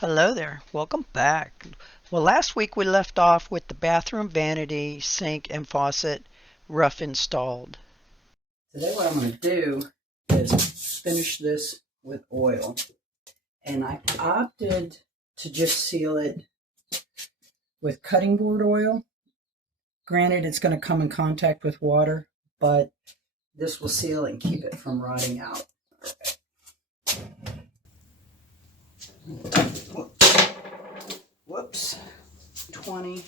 Hello there, welcome back. Well, last week we left off with the bathroom vanity, sink, and faucet rough installed. Today what I'm going to do is finish this with oil. And I opted to just seal it with cutting board oil. Granted, it's going to come in contact with water, but this will seal it and keep it from rotting out. Whoops. 20.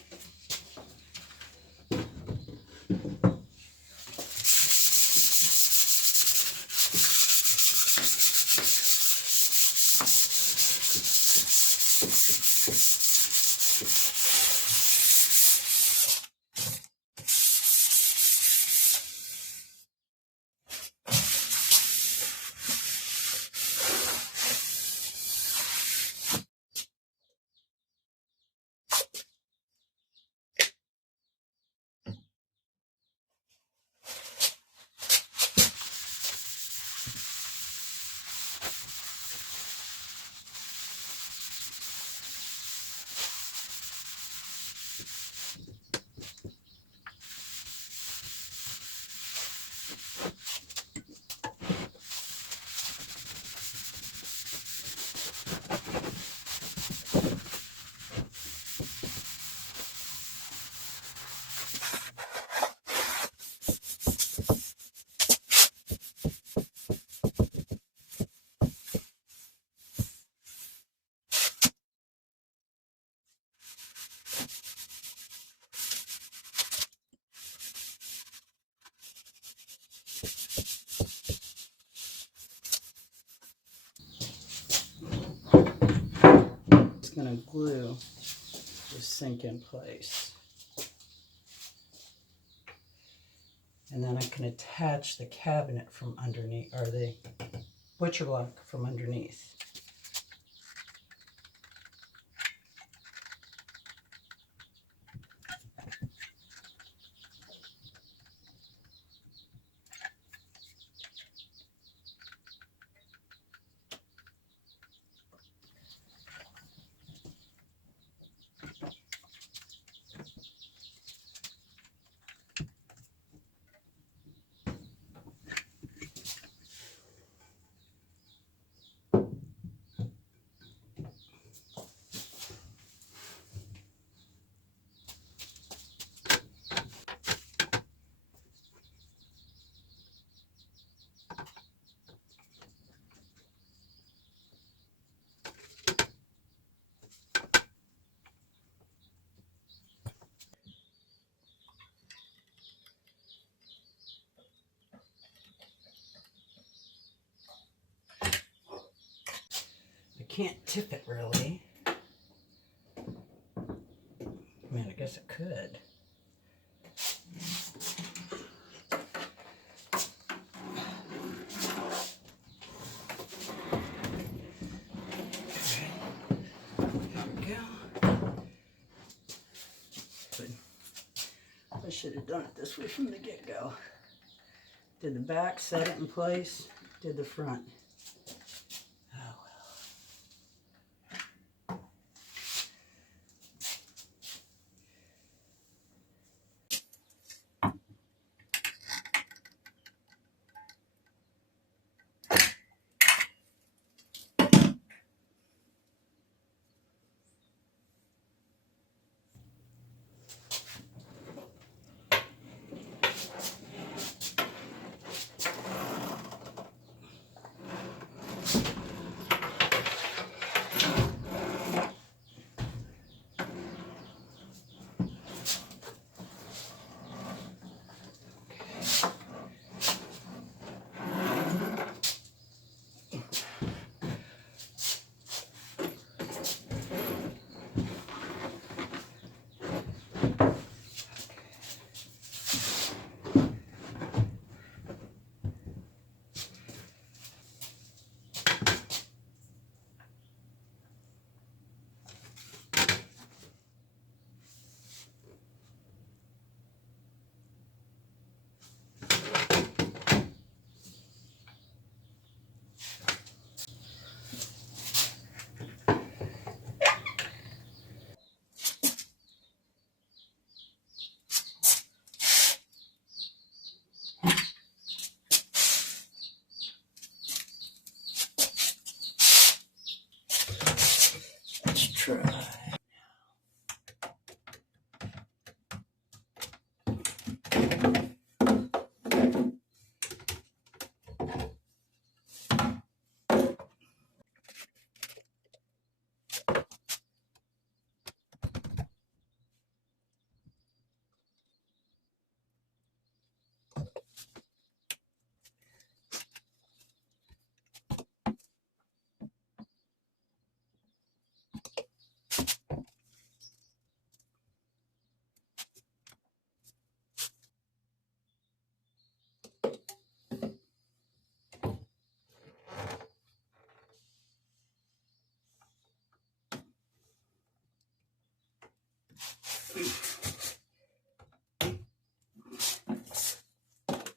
It's going to glue this sink in place. And then I can attach the cabinet from underneath, or the butcher block from underneath. I can't tip it really. I mean, I guess it could. I should have done it this way from the get-go. Did the back, set it in place, did the front. Oh well. try.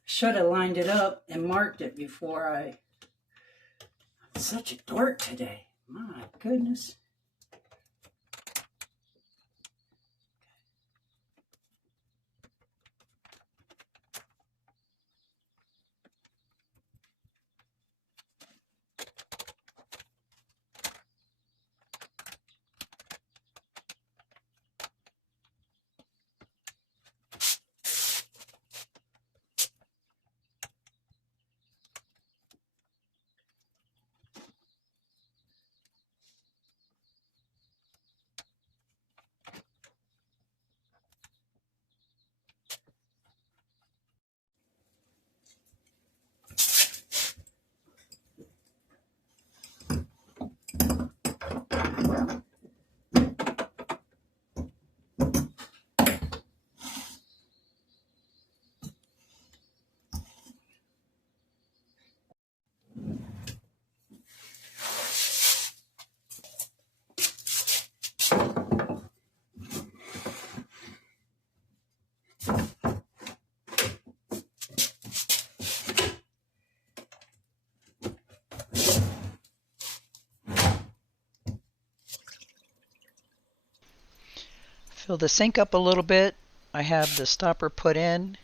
Should have lined it up and marked it before I'm such a dork today. My goodness. Fill the sink up a little bit. I have the stopper put in.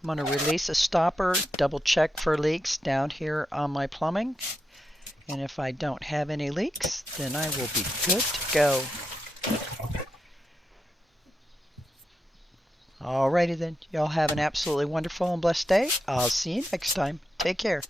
I'm going to release a stopper, double check for leaks down here on my plumbing. And if I don't have any leaks, then I will be good to go. Alrighty then. Y'all have an absolutely wonderful and blessed day. I'll see you next time. Take care.